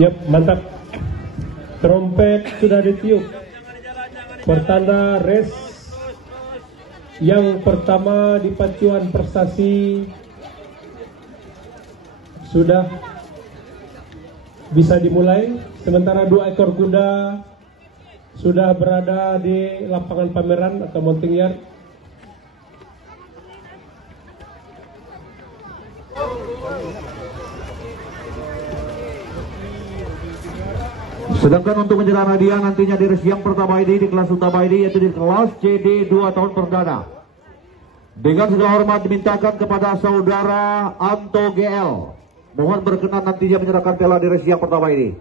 Yap, mantap. Trompet sudah ditiup. Pertanda race yang pertama di pacuan prestasi sudah bisa dimulai. Sementara 2 ekor kuda sudah berada di lapangan pameran atau mounting yard. Sedangkan untuk penyerahan hadiah nantinya di race yang pertama ini di kelas utama ini, yaitu di kelas CD 2 tahun perdana. Dengan segala hormat dimintakan kepada saudara Anto GL, mohon berkenan nantinya menyerahkan piala di race yang pertama ini.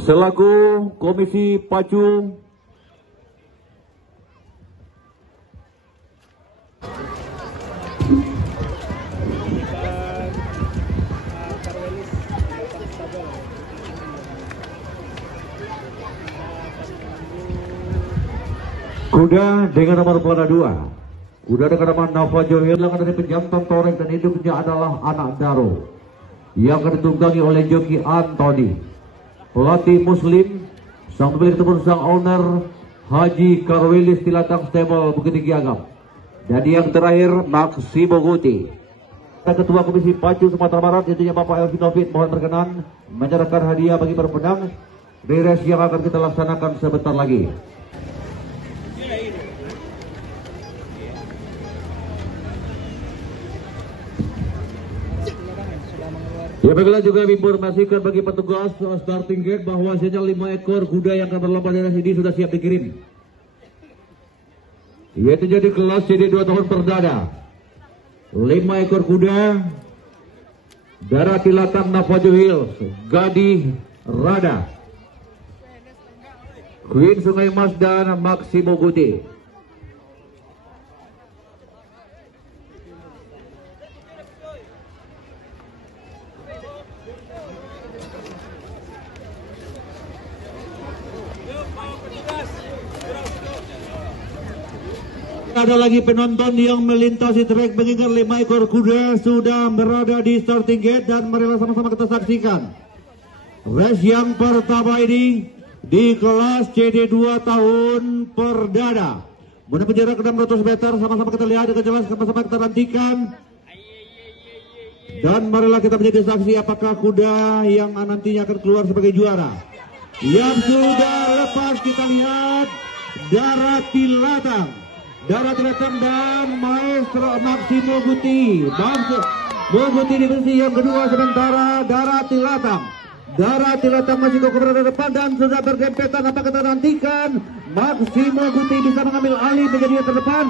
Selaku Komisi Pacu kuda dengan nomor pelana 2, kuda dengan nama Nova Johil yang dari pejantan Torek dan induknya adalah anak Daro yang akan ditunggangi oleh joki Anthony. Pelatih Muslim, sang pemilik ataupun sang owner Haji Karwilis Tilatang Stable Bukit Tinggi Agam. Dan yang terakhir Maksimo Guti. Ketua Komisi Pacu Sumatera Barat, yaitu Bapak Elvin Novit, mohon berkenan menyerahkan hadiah bagi para pemenang di race yang akan kita laksanakan sebentar lagi. Ya, baiklah, juga informasikan bagi petugas starting gate bahwa sejauh 5 ekor kuda yang akan berlomba di race ini sudah siap dikirim. Yaitu jadi kelas CD 2 tahun perdana. 5 ekor kuda Darah Tilatan Navajo Hills, Gadi Rada, Queen Sungai Mas dan Maksimo Guti. Ada lagi penonton yang melintasi trek, mengingat 5 ekor kuda sudah berada di starting gate dan mari sama-sama kita saksikan race yang pertama ini di kelas CD 2 tahun perdana. Mudah jarak 600 meter, sama-sama kita lihat dengan jelas, sama-sama kita nantikan. Dan marilah kita menjadi saksi apakah kuda yang nantinya akan keluar sebagai juara. Yang sudah lepas kita lihat Darah Tilatang dan Maestro Maksimo Guti. Maksimo Guti di posisi yang kedua, sementara Darah Tilatang masih kokoh berada depan dan sudah berdempetan. Apa kita nantikan Maksimo Guti bisa mengambil alih menjadi yang terdepan,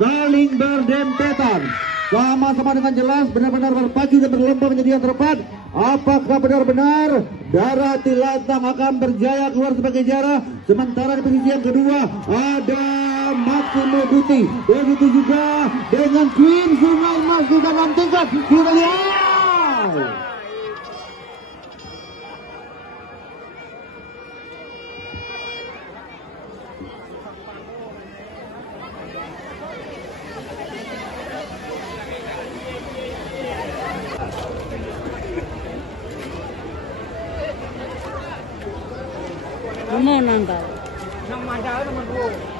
saling berdempetan sama-sama dengan jelas, benar-benar berpacu dan berlomba menjadi yang terdepan. Apakah benar-benar Darah Tilatang akan berjaya keluar sebagai juara? Sementara di posisi yang kedua ada Maksimo Guti, begitu juga dengan Queen Sungai Mas. Kita nantikan, kita lihat. Nomor nanggal. Nomor 2.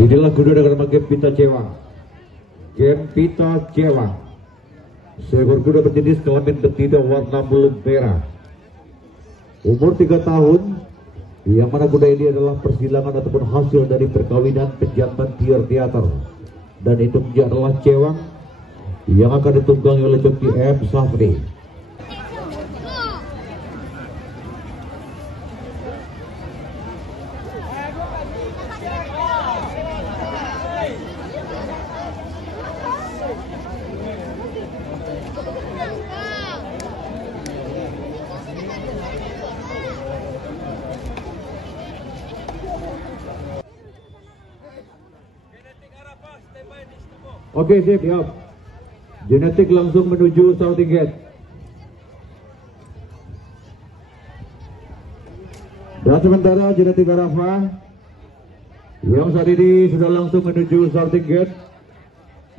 Inilah kuda dengan nama Gempita Cewang. Gempita Cewang, seekor kuda berjenis kelamin betina warna belum merah, umur 3 tahun, yang mana kuda ini adalah persilangan ataupun hasil dari perkawinan pejantan tiar teater, dan induknya adalah Cewang yang akan ditunggangi oleh joki M. Safri. Oke, sip, siap. Genetik langsung menuju starting gate. Dan sementara Genetik Arafah yang saat ini sudah langsung menuju starting gate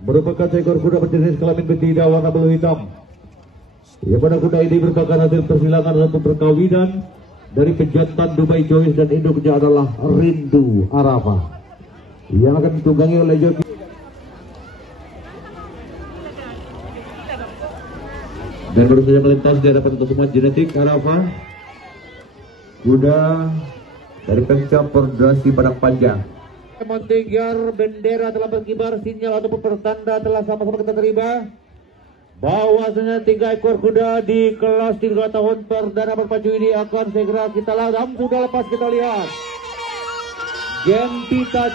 merupakan seekor kuda berjenis kelamin betina warna bulu hitam. Yang mana kuda ini merupakan hasil persilangan atau perkawinan dari pejantan Dubai Choice dan induknya adalah Rindu Arafah yang akan ditunggangi oleh joki. Dan baru saja melintas di hadapan untuk semua Genetik Arafah, kuda dari Pemkab Koordinasi Padang Panjang. Montigar bendera telah berkibar, sinyal ataupun pertanda telah sama-sama kita terima bahwasanya 3 ekor kuda di kelas 3 tahun perdana berpacu ini akan segera kita langsung sudah lepas. Kita lihat Gempita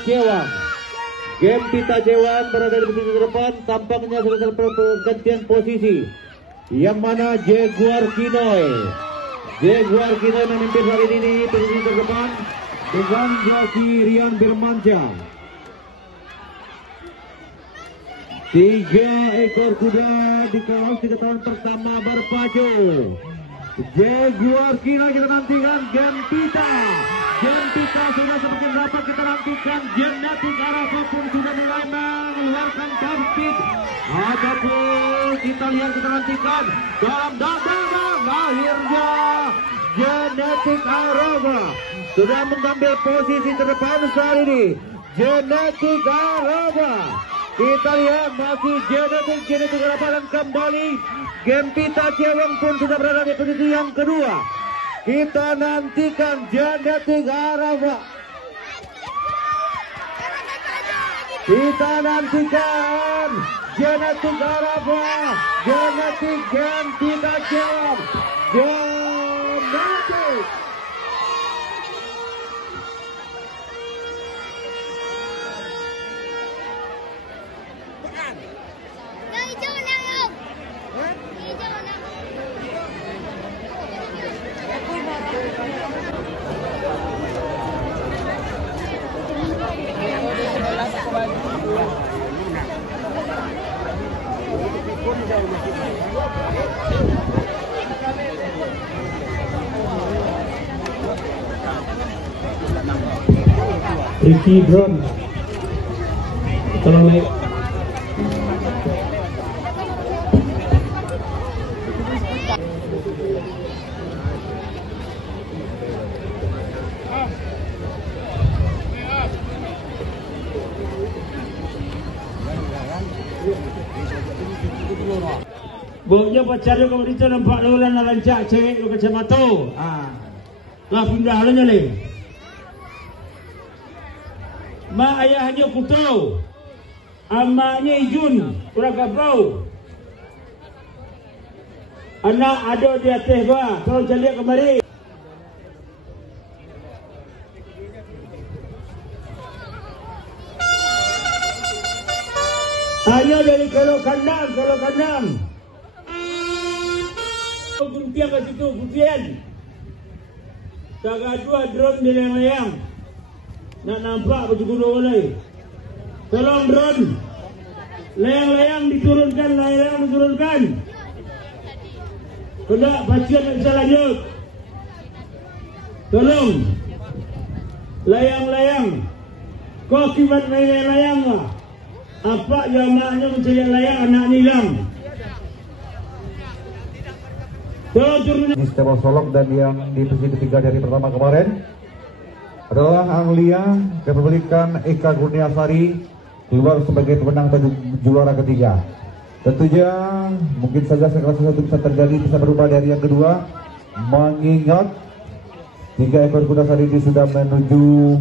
Cewang berada di posisi depan, tampaknya sudah selesai pergantian posisi, yang mana Jaguar Kinoy memimpin hari ini posisi terdepan dengan joki Rian Birmansyah. 3 ekor kuda di kelas 3 tahun pertama berpacu. Jaguar Kinoy kita nantikan, Gempita sudah semakin dapat kita nantikan. Genetik Arafah pun sudah mulai mengeluarkan top speed, ataupun kita lihat kita nantikan dalam akhirnya Genetik Arafah sudah mengambil posisi terdepan saat ini. Genetik Arafah, kita lihat masih Genetik Arafah, dan kembali Gempita Cewang pun sudah berada di posisi yang kedua. Kita nantikan Genetik Arafah. Genetik Gempita Cewang. Genetik. Ricky Drone tolong lihat. Boknya pacar kau itu nampak dulu lah rancak cewek lu kacamata. Lah pindah lah nyale. Ma ayahnya kutu, amaknya Ijun, kurang gabrau. Anak ada di atas bah, kalau jaliak kemari. Hanya dari kalau kandang. Guntiang ke situ, guntian. Kagak dua drone di layang. Nak nampak baju gunung lagi. Tolong drone. Layang-layang diturunkan. Kena pacian tak bisa lanjut. Tolong. Layang-layang. Kau kibat main layang lah. Apa jamaahnya mencari layang, anak hilang. Tolong turun. Stable Solok, dan yang di posisi ketiga dari pertama kemarin adalah Anglia Kepemilikan Eka Kurniasari, keluar sebagai pemenang juara ketiga. Tentunya mungkin saja segala sesuatu bisa terjadi, bisa berubah dari yang kedua, mengingat 3 ekor kuda saat ini sudah menuju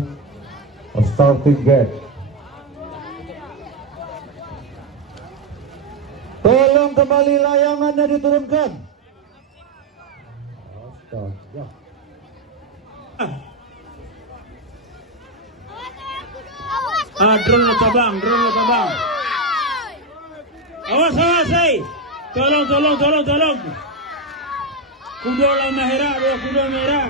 starting gate. Tolong kembali layangannya diturunkan. Astaga. Drone tabang. Awas, hey. Tolong. Kuda merah.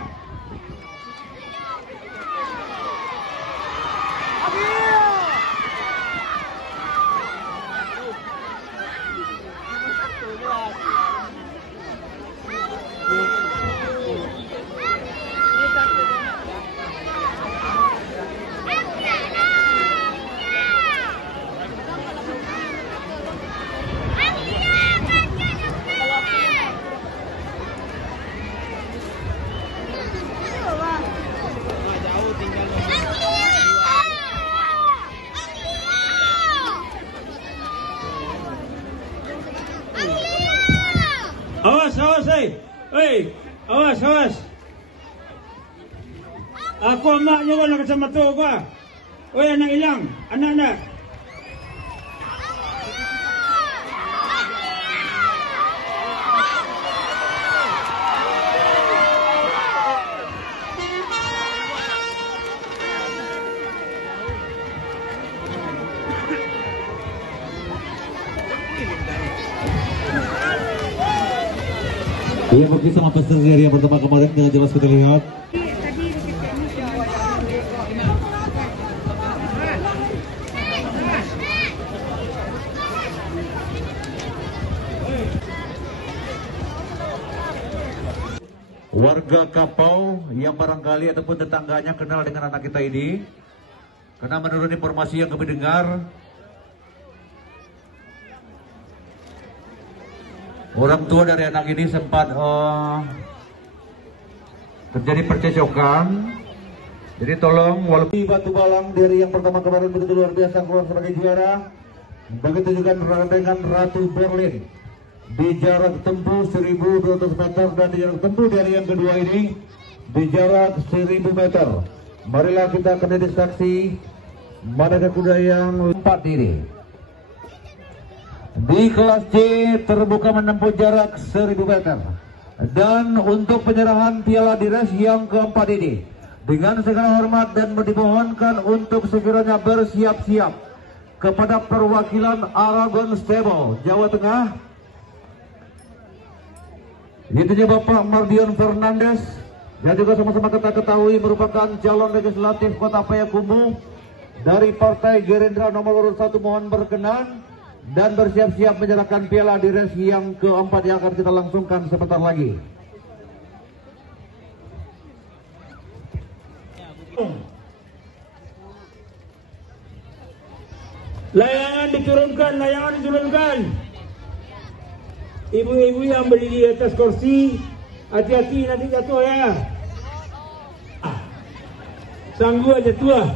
Oi, awas, awas. Aku emaknya warna kacamata gua. Oi, anak hilang, anak-anak. Ia bagi sama peserta dari yang pertama kemarin dengan jelas kita lihat. Warga Kapau yang barangkali ataupun tetangganya kenal dengan anak kita ini, karena menurut informasi yang kami dengar, orang tua dari anak ini sempat terjadi percecokan. Jadi tolong, walaupun Batu Balang dari yang pertama kemarin begitu luar biasa keluar sebagai juara, begitu juga dengan Ratu Berlin di jarak tempuh 1.200 meter, dan di jarak tempuh dari yang kedua ini di jarak 1.000 meter. Marilah kita akan disaksi manakah kuda yang empat ini. Di kelas C terbuka menempuh jarak 1.000 meter. Dan untuk penyerahan piala dires yang keempat ini, dengan segala hormat dan dimohonkan untuk segera bersiap-siap kepada perwakilan Aragon Stable Jawa Tengah, yaitu Bapak Mardion Fernandes, yang juga sama-sama kita ketahui merupakan calon legislatif Kota Payakumbuh dari Partai Gerindra nomor urut 1. Mohon berkenan dan bersiap-siap menyerahkan piala dires yang keempat yang akan kita langsungkan sebentar lagi. Layangan diturunkan. Ibu-ibu yang berdiri di atas kursi, hati-hati nanti jatuh ya. Sanggu aja tua.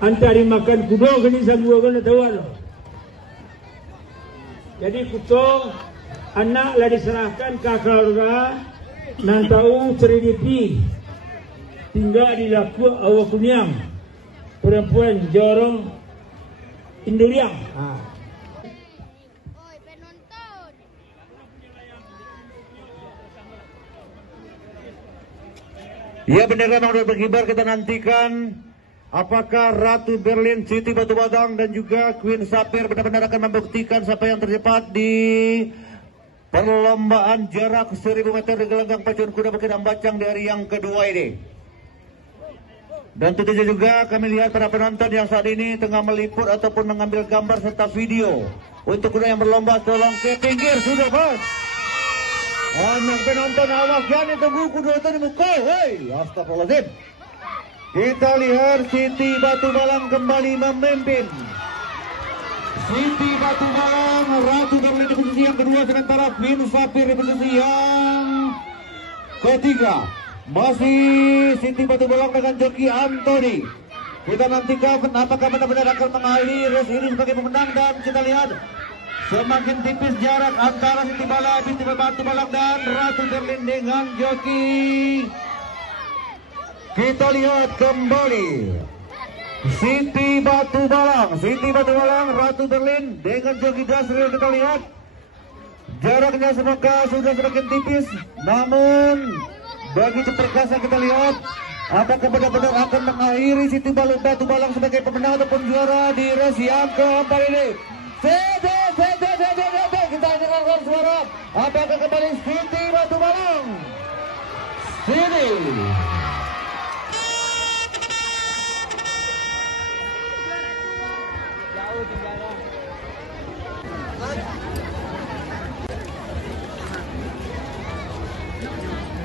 Antari makan kudo gini sanggu kan tahu. Jadi kuto anak lah diserahkan ke keluarga nan tahu cerdipi tinggal di laku awak kunyang perempuan jorong Induriang. Ya, bendera nomor berkibar, kita nantikan apakah Ratu Berlin, Siti Batu Badang dan juga Queen Sapir benar-benar akan membuktikan siapa yang tercepat di perlombaan jarak 1.000 meter di gelanggang pacuan kuda Bukit Ambacang di hari yang kedua ini. Dan tentunya juga kami lihat para penonton yang saat ini tengah meliput ataupun mengambil gambar serta video untuk kuda yang berlomba. Tolong ke pinggir sudah, Bos. Anak penonton, awas jangan tunggu kuda itu di muka. Hei, astagfirullahaladzim. Kita lihat Siti Batu Balang kembali memimpin. Siti Batu Balang, Ratu Berlin di posisi yang kedua, sementara Queen Sapir di posisi yang ketiga. Masih Siti Batu Balang dengan Joki Anthony. Kita nantikan apakah benar-benar akan mengakhiri race ini sebagai pemenang, dan kita lihat semakin tipis jarak antara Siti Batu Balang dan Ratu Berlin dengan Joki. Kita lihat kembali Siti Batu Balang, Ratu Berlin dengan Joki Dasril. Kita lihat jaraknya semoga sudah semakin tipis, namun begitu perkasa. Kita lihat apakah benar-benar akan mengakhiri Siti Batu Balang sebagai pemenang ataupun juara di race yang keempat ini. Kita dengarkan suara. Apakah kembali Siti Batu Balang? Sini.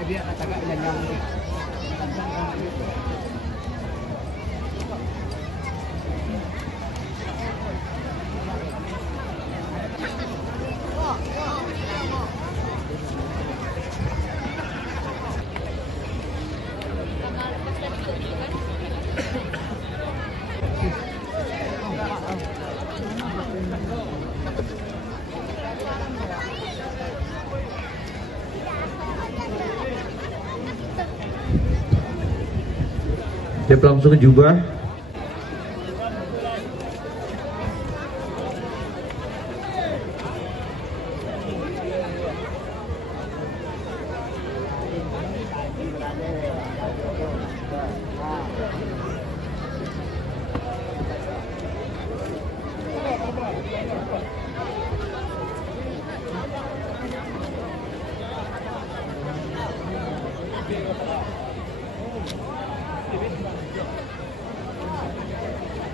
Dia katakan yang Dia langsung ke jubah.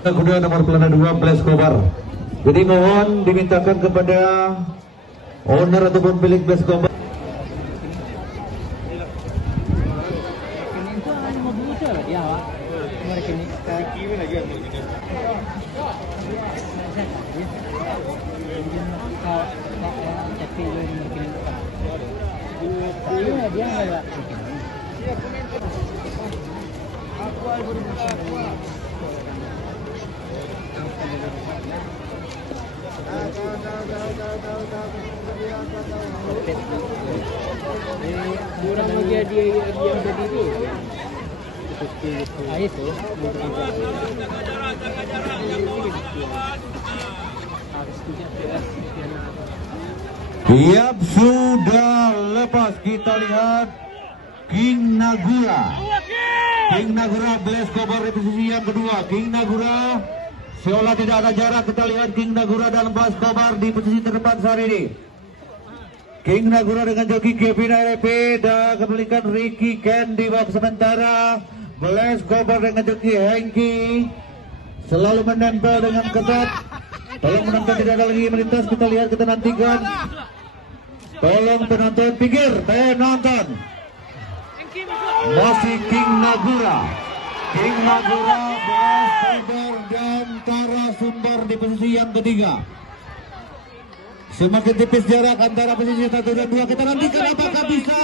Kuda nomor pelana 2 Blaise Kobar. Jadi mohon dimintakan kepada owner ataupun pemilik Blaise Kobar. Kurang lagi dia jadi itu. Itu. Siap, sudah lepas. Kita lihat King Nagura. King Nagura Blaise Kobar di posisi yang kedua. King Nagura seolah tidak ada jarak. Kita lihat King Nagura dan Blaise Kobar di posisi terdepan saat ini. King Nagura dengan joki Kevin RP dan kebalikan Ricky Ken di bawah sementara. Blaise Kobar dengan joki Hengki selalu menempel dengan ketat. Tolong menonton tidak ada lagi melintas. Kita lihat, kita nantikan. Tolong penonton pikir, penonton. Masih King Nagura. King Nagura, Blaise Kobar dan Tara Sumber di posisi yang ketiga. Semakin tipis jarak antara posisi 1 dan 2. Kita nantikan apakah bisa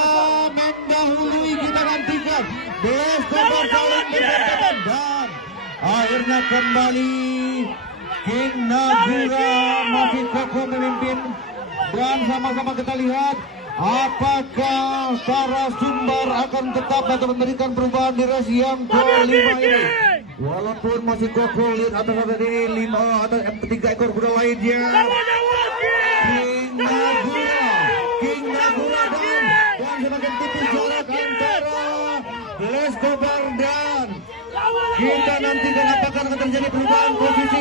mendahului. Kita nantikan Blaise Kobar saling berhadapan dan akhirnya kembali King Nagura masih kokoh memimpin. Dan sama-sama kita lihat apakah Tara Sumber akan tetap atau memberikan perubahan di race yang kelima ini. Walaupun masih kokoh lihat atas ini 5 atau 3 ekor kuda lainnya. King Nagura dan semakin tipis jarak antara Blaise Kobar dan kita nantikan apakah akan terjadi perubahan posisi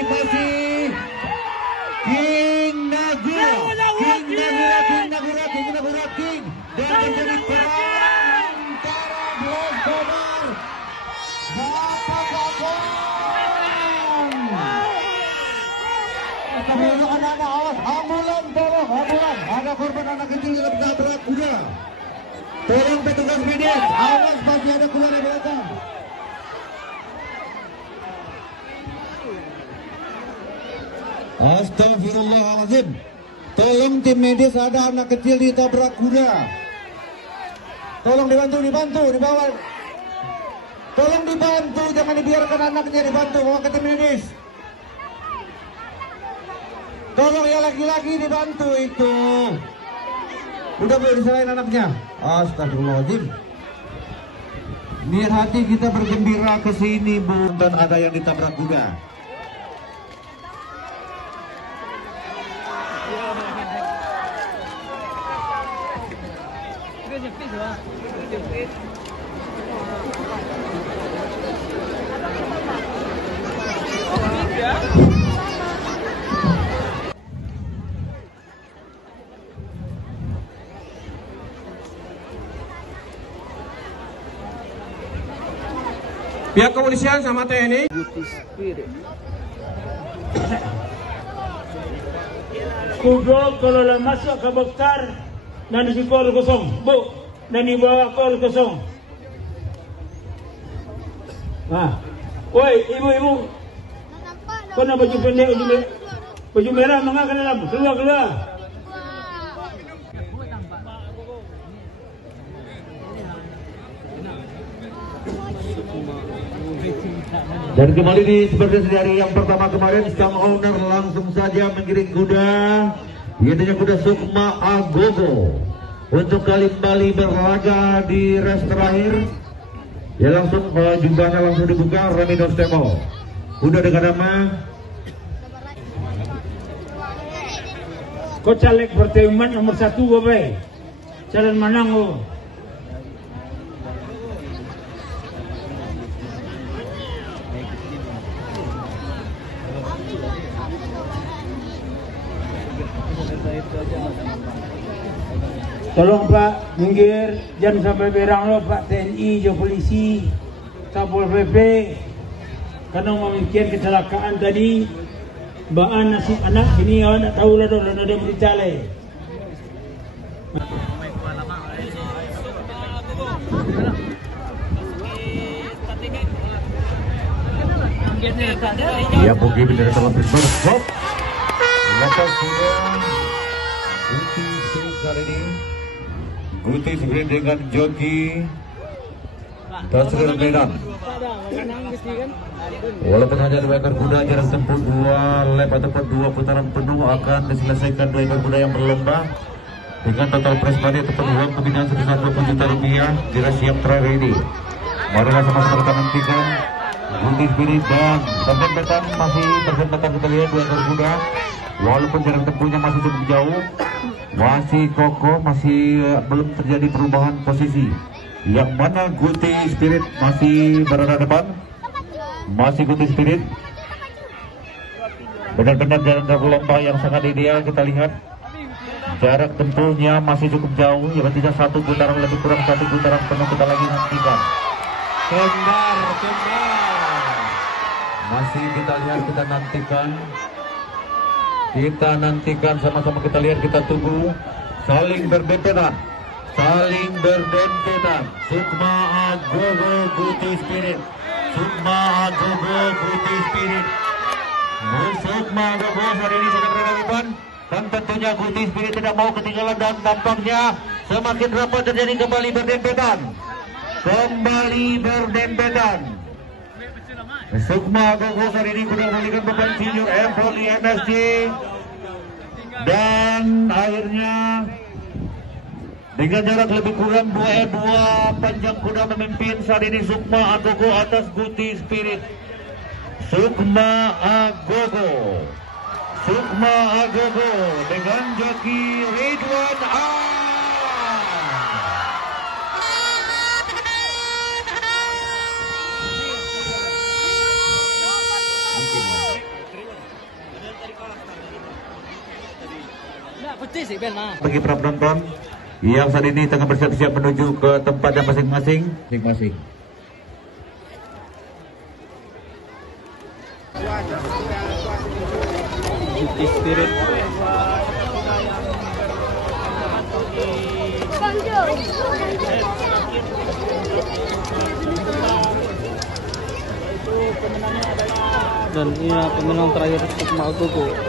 King Nagura dan terjadi perang antara Blaise Kobar. Anak-anak awas, ambulan tolong, ambulan. Ada korban anak kecil yang tertabrak kuda. Tolong petugas medis, awas masih ada kuda di belakang. Astagfirullahaladzim. Tolong tim medis, ada anak kecil ditabrak kuda. Tolong dibantu, dibawa. Tolong dibantu, jangan dibiarkan anaknya dibantu, bawa ke tim medis. Tolong ya laki-laki dibantu itu. Udah boleh diserahin anaknya. Astagfirullahaladzim. Niat hati kita bergembira ke sini, Bu. Dan ada yang ditabrak kuda. Pihak kepolisian sama TNI. Kudo kalau lah masuk ke Bekar dan di kol kosong, Bu, dan dibawa kol kosong. Woi, ibu-ibu, kau nak baju pendek, baju merah mengapa ke dalam? Keluar. Dan kembali di seperti hari yang pertama kemarin, sang owner langsung saja mengiring kuda, yaitu kuda Sukma Agogo, untuk kembali berlaga di race terakhir. Ya langsung jumlahnya langsung dibuka. Ramido Stemo. Kuda dengan nama Kocalek Pertemuan nomor 1 bapak. Jalan Manango. Tolong Pak, minggir, jangan sampai berang lo Pak TNI, jo polisi, Satpol PP. Karena memikir kecelakaan tadi, baan nasib anak ini anak tahu lah dong, ada berita le. ya Bogi benar dalam berstop. Lepas sudah Guti Spirit kali ini. Guti Spirit dengan joki Tasril Medan. Walaupun hanya 2 ekor kuda, jarak tempuh 2 lap ataupun 2 putaran penuh akan diselesaikan 2 ekor kuda yang berlomba dengan total prize money ataupun uang pembinaan sebesar 20 juta rupiah. Kira siap terakhir ini. Marilah sama-sama kita nantikan Guti Spirit dan Tantan Betan masih bersempatan kita lihat 2 ekor kuda. Walaupun jarak tempuhnya masih cukup jauh, masih kokoh, masih belum terjadi perubahan posisi. Yang mana Guti Spirit masih berada depan, masih Guti Spirit benar-benar jalan lomba yang sangat ideal. Kita lihat jarak tempuhnya masih cukup jauh, ya berarti 1 putaran lebih kurang 1 putaran penuh kita lagi nantikan. Kembar masih kita lihat, kita nantikan sama-sama, kita lihat, kita tunggu. Saling berdempetan Sukma Agogo Guti Spirit, Sukma Agogo Guti Spirit. Sukma Agogo hari ini sudah berada di depan, dan tentunya Guti Spirit tidak mau ketinggalan, dan tampaknya semakin rapat terjadi kembali berdempetan. Sukma Agogo hari ini sudah memiliki beban senior Empoli MSC, dan akhirnya dengan jarak lebih kurang 2 panjang kuda memimpin saat ini Sukma Agogo atas Guti Spirit. Sukma Agogo dengan joki Ridwan A. Bagi para penonton yang saat ini tengah bersiap-siap menuju ke tempatnya masing-masing. Guti Spirit. Dan ini pemenang terakhir Sukma Agogo.